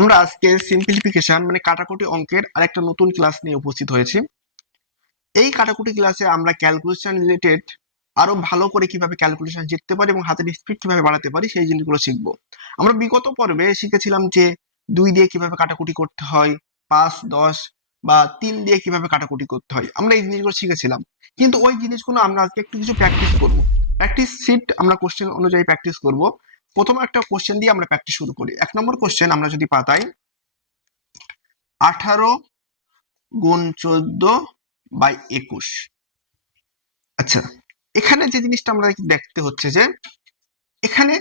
আমরা আজকে সিম্পলিফিকেশন মানে কাটাকুটি অঙ্কের আরেকটা নতুন ক্লাস নিয়ে উপস্থিত হয়েছি। এই কাটাকুটি ক্লাসে আমরা ক্যালকুলেশন রিলেটেড আরও ভালো করে কীভাবে ক্যালকুলেশন শিখতে পারি এবং হাতের স্পিড কীভাবে বাড়াতে পারি, সেই জিনিসগুলো শিখব। আমরা বিগত পর্বে শিখেছিলাম যে দুই দিয়ে কীভাবে কাটাকুটি করতে হয়, পাঁচ, দশ বা তিন দিয়ে কীভাবে কাটাকুটি করতে হয়, আমরা এই জিনিসগুলো শিখেছিলাম। কিন্তু ওই জিনিসগুলো আমরা আজকে একটু কিছু প্র্যাকটিস করব। প্র্যাকটিস সিট আমরা কোশ্চেন অনুযায়ী প্র্যাকটিস করব। প্রথম একটা কোশ্চেন দিয়ে আমরা প্র্যাকটিস শুরু করি। এক নম্বর কোশ্চেন আমরা যদি পাতাই, আঠারো গুণ চোদ্দ বাই একুশ। আচ্ছা এখানে যে জিনিসটা আমরা দেখতে হচ্ছে যে, এখানে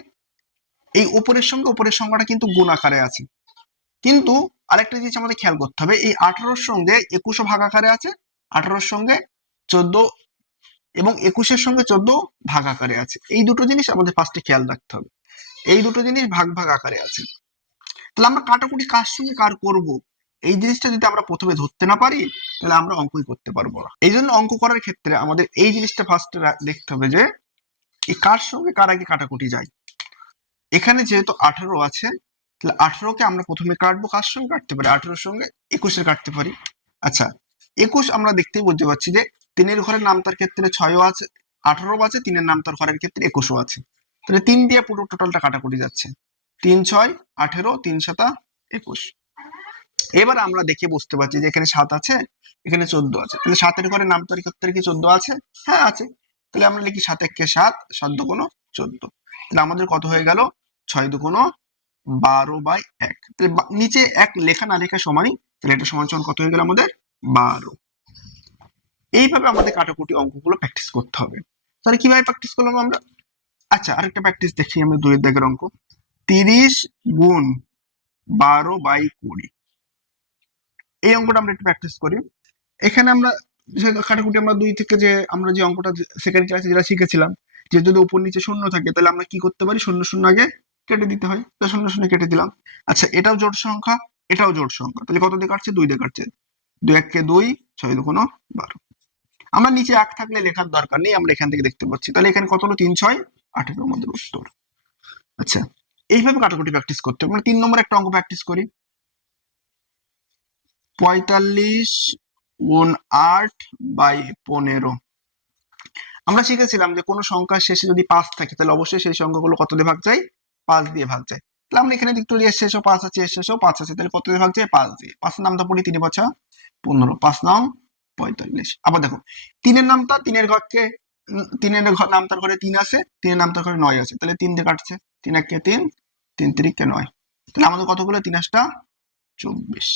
এই উপরের সঙ্গে উপরের সংখ্যাটা কিন্তু গুণ আকারে আছে। কিন্তু আরেকটা জিনিস আমাদের খেয়াল করতে হবে, এই আঠারোর সঙ্গে একুশও ভাগ আকারে আছে, আঠারোর সঙ্গে চোদ্দ এবং একুশের সঙ্গে চোদ্দ ভাগ আকারে আছে। এই দুটো জিনিস আমাদের ফার্স্টে খেয়াল রাখতে হবে। এই দুটো জিনিস ভাগ ভাগ আকারে আছে। তাহলে আমরা কাটাকুটি কার সঙ্গে কার করব? এই জিনিসটা যদি আমরা প্রথমে ধরতে না পারি, তাহলে আমরা অঙ্কই করতে পারব না। এই জন্য অঙ্ক করার ক্ষেত্রে আমাদের এই জিনিসটা ফার্স্ট দেখতে হবে যে এই কার সঙ্গে কার আগে কাটাকুটি যায়। এখানে যেহেতু আঠারো আছে, তাহলে আঠারোকে আমরা প্রথমে কাটবো। কার সঙ্গে কাটতে পারি? আঠারোর সঙ্গে একুশের কাটতে পারি। আচ্ছা একুশ আমরা দেখতেই বুঝতে পারছি যে তিনের ঘরের নামতার ক্ষেত্রে ছয়ও আছে আঠারো আছে, তিনের নামতার ঘরের ক্ষেত্রে একুশও আছে। তাহলে তিন দিয়ে পুরো টোটালটা কাটাকুটি যাচ্ছে। তিন ছয়, আঠেরো, তিন সাতা, একুশ। এবার আমরা দেখে বুঝতে পারছি যে এখানে সাত আছে, এখানে চোদ্দ আছে। তাহলে সাতের ঘরে নামতার ক্ষেত্রে কি চোদ্দ আছে? হ্যাঁ আছে। তাহলে আমরা লিখি সাত একে সাত সাত দুগুণ চোদ্দ। তাহলে আমাদের কত হয়ে গেল? ছয় দুগুণ বারো বাই এক। তাহলে নিচে এক লেখা না লেখা সমানই, তাহলে এটা সমান সমান কত হয়ে গেল আমাদের? বারো। এইভাবে আমাদের কাটাকুটি অঙ্কগুলো প্র্যাকটিস করতে হবে। তাহলে কীভাবে প্র্যাকটিস করলাম আমরা? আচ্ছা আরেকটা প্র্যাকটিস দেখি আমরা দুইয়ের দাগের অঙ্ক। তিরিশ গুণ বারো বাই কুড়ি। এই অঙ্কটা আমরা একটু প্র্যাকটিস করি। এখানে আমরা কাটাকুটি আমরা দুই থেকে যে আমরা যে অঙ্কটা সেকেন্ড ক্লাসে যেটা শিখেছিলাম, যে যদি উপর নিচে শূন্য থাকে, তাহলে আমরা কি করতে পারি? শূন্য শূন্য আগে কেটে দিতে হয়। তো শূন্য শূন্য কেটে দিলাম। আচ্ছা এটাও জোট সংখ্যা, এটাও জোট সংখ্যা। তাহলে কত দিয়ে কাটছে? দুই দিয়ে কাটছে। দুই এককে দুই, ছয় দুগুণ বারো। আমরা নিচে এক থাকলে লেখার দরকার নেই, আমরা এখান থেকে দেখতে পাচ্ছি। তাহলে এখানে কত হলো? তিন, ছয় আঠেরো আমাদের উত্তর। আচ্ছা এইভাবে কাটাকুটি প্র্যাকটিস করতে হবে। মানে তিন নম্বর একটা অঙ্ক প্র্যাকটিস করি। পঁয়তাল্লিশ গুণ আট বাই পনেরো। আমরা শিখেছিলাম যে কোনো সংখ্যার শেষে যদি পাঁচ থাকে, তাহলে অবশ্যই সেই সংখ্যাগুলো কত দিয়ে ভাগ যায়? পাঁচ দিয়ে ভাগ যায়। তাহলে এখানে একটু এর শেষও পাঁচ আছে শেষও পাঁচ আছে। তাহলে কত যায় পাঁচ দিয়ে। পড়ি, তিন পনেরো। পাঁচ নাম পঁয়তাল্লিশ। আবার দেখো, তিনের তিনের ঘরকে তিনের ঘর নামতার ঘরে তিন আছে, তিনের নামতার ঘরে নয় আছে। তাহলে তিন দিয়ে কাটছে। তিন একে তিন তিন তিরিকে নয়। তাহলে আমাদের কতগুলো? তিন আসটা চব্বিশ।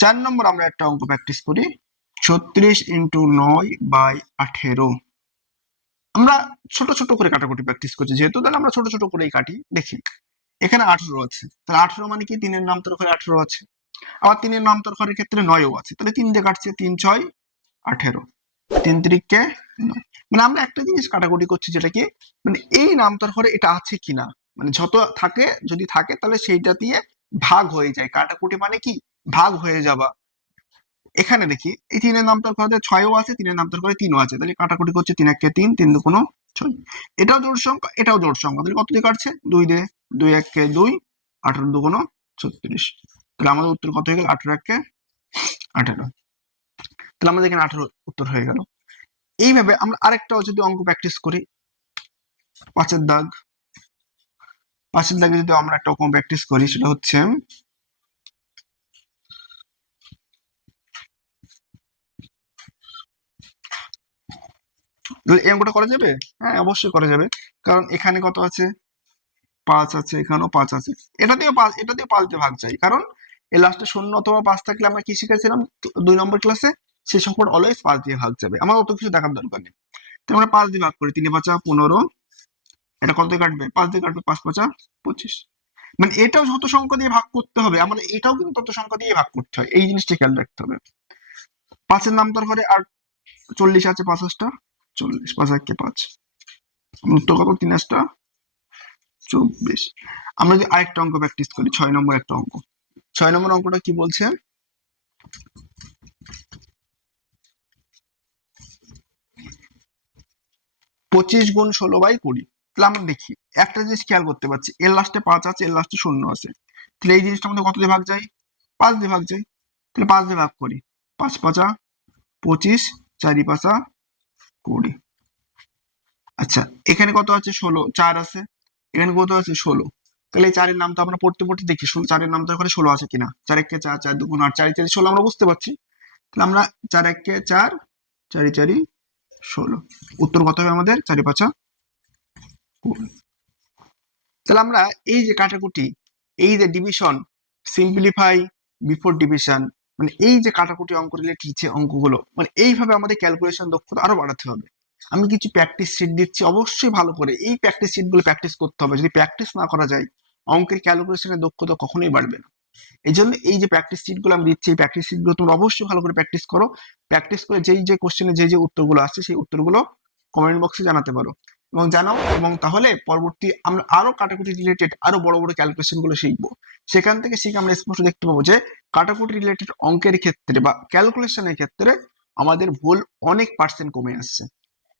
চার নম্বর আমরা একটা অঙ্ক প্র্যাকটিস করি। ছত্রিশ ইন্টু নয় বাই আঠেরো। আমরা ছোট ছোট করে কাটাকুটি প্র্যাকটিস করছি। যেহেতু তাহলে আমরা ছোট ছোট করেই কাটি, দেখি। এখানে আঠেরো আছে। তাহলে আঠেরো মানে কি? তিনের নাম তোর ঘরে আঠেরো আছে। আবার তিনের নাম তোর ঘরের ক্ষেত্রে নয়ও আছে। তাহলে তিন দিয়ে কাটছে তিন, ছয়, আঠেরো। তিন তিরিককে মানে আমরা একটা জিনিস কাটাকুটি করছি যেটা কি? মানে এই নাম তোর ঘরে এটা আছে কিনা? মানে যত থাকে, যদি থাকে, তাহলে সেইটা দিয়ে ভাগ হয়ে যায়। কাটাকুটি মানে কি? ভাগ হয়ে যাবা এখানে দেখি, এই তিনের নাম তার ঘরে ছয়ও আছে, তিনের নাম তার ঘরে তিনও আছে। তাহলে কাটাকুটি করছে তিন একে তিন তিন কোনো ছয় এটাও জোড় সংখ্যা, এটাও জোড় সংখ্যা। তাহলে কত দিয়ে কাটছে? দুই দিয়ে দুই একে দুই, আঠারো দু কোনো ছত্রিশ। তাহলে আমাদের উত্তর কত হয়ে গেল? আঠারো একে আঠারো। তাহলে আমাদের এখানে আঠারো উত্তর হয়ে গেল। এইভাবে আমরা আরেকটাও যদি অঙ্ক প্র্যাকটিস করি, পাঁচের দাগ। পাঁচের দাগে যদি আমরা একটা অঙ্ক প্র্যাকটিস করি, সেটা হচ্ছে এই করা যাবে? হ্যাঁ অবশ্যই করা যাবে। কারণ এখানে কত আছে? পাঁচ আছে, এখানেও পাঁচ আছে। এটা দিয়ে পাঁচ, এটা দিয়ে দিয়ে ভাগ চাই। কারণ এই লাস্টে শূন্য অথবা পাঁচ থাকলে আমরা কি শিখেছিলাম? দুই নম্বর ক্লাসে সেই সংখ্যাটা অলওয়েজ পাঁচ দিয়ে ভাগ যাবে। আমার অত কিছু দেখার দরকার নেই। তো আমরা পাঁচ দিয়ে ভাগ করি। তিনে পাঁচা, পনেরো। এটা কত দিয়ে কাটবে? পাঁচ দিয়ে কাটবে পাঁচ পাঁচা, পঁচিশ। মানে এটাও যত সংখ্যা দিয়ে ভাগ করতে হবে, আমাদের এটাও কিন্তু তত সংখ্যা দিয়ে ভাগ করতে হয়। এই জিনিসটা খেয়াল রাখতে হবে। পাঁচের নাম তার ঘরে আর চল্লিশ আছে, পাঁচাশটা। চল্লিশ, পাঁচ একে পাঁচ। উত্তর কত তিন আসটা চব্বিশ। আমরা যদি আরেকটা অঙ্ক প্র্যাকটিস করি, ছয় নম্বর একটা অঙ্ক। ছয় নম্বর অঙ্কটা কি বলছে? পঁচিশ গুণ ষোলো বাই কুড়ি। তাহলে আমরা দেখি, একটা জিনিস খেয়াল করতে পারছি, এর লাস্টে পাঁচ আছে, এর লাস্টে শূন্য আছে। তাহলে এই জিনিসটা আমাদের কত দিয়ে ভাগ যায়? পাঁচ দিয়ে ভাগ যায়। তাহলে পাঁচ দিয়ে ভাগ করি। পাঁচ পাঁচা, পঁচিশ, চারি পাঁচা কুড়ি। আচ্ছা এখানে কত আছে? ষোলো। চার আছে। এখানে কত আছে? ষোলো। তাহলে এই চারের নাম তো আমরা পড়তে পড়তে দেখি। ষোলো, চারের নাম তো ওখানে ষোলো আছে কিনা? চার একে চার চার দুগুণ আট, চারি চারি, ষোলো আমরা বুঝতে পারছি। তাহলে আমরা চার একে চার, চারি চারি, ষোলো। উত্তর কত হবে আমাদের? চারি, পাঁচা তাহলে আমরা এই যে কাটাকুটি, এই যে ডিভিশন সিম্পলিফাই বিফোর ডিভিশন মানে এই যে কাটাকুটি অঙ্ক রিলেটেড যে অঙ্কগুলো মানে এইভাবে আমাদের ক্যালকুলেশন দক্ষতা আরও বাড়াতে হবে। আমি কিছু প্র্যাকটিস শিট দিচ্ছি, অবশ্যই ভালো করে। এই প্র্যাকটিস শিটগুলো প্র্যাকটিস করতে হবে। যদি প্র্যাকটিস না করা যায়, অঙ্কের ক্যালকুলেশনের দক্ষতা কখনোই বাড়বে না। এই জন্য এই যে প্র্যাকটিস শিটগুলো আমি দিচ্ছি, এই প্র্যাকটিস শিটগুলো তোমরা অবশ্যই ভালো করে প্র্যাকটিস করো। প্র্যাকটিস করে যেই যে কোশ্চেনে যে যে উত্তরগুলো আসছে, সেই উত্তরগুলো কমেন্ট বক্সে জানাতে পারো। এবং জানাও এবং তাহলে পরবর্তী আমরা আরও কাটাকুটি রিলেটেড আরও বড় বড় ক্যালকুলেশনগুলো শিখব। সেখান থেকে শিখে আমরা স্পষ্ট দেখতে পাবো যে, কাটাকুটি রিলেটেড অঙ্কের ক্ষেত্রে বা ক্যালকুলেশনের ক্ষেত্রে আমাদের ভুল অনেক পার্সেন্ট কমে আসছে।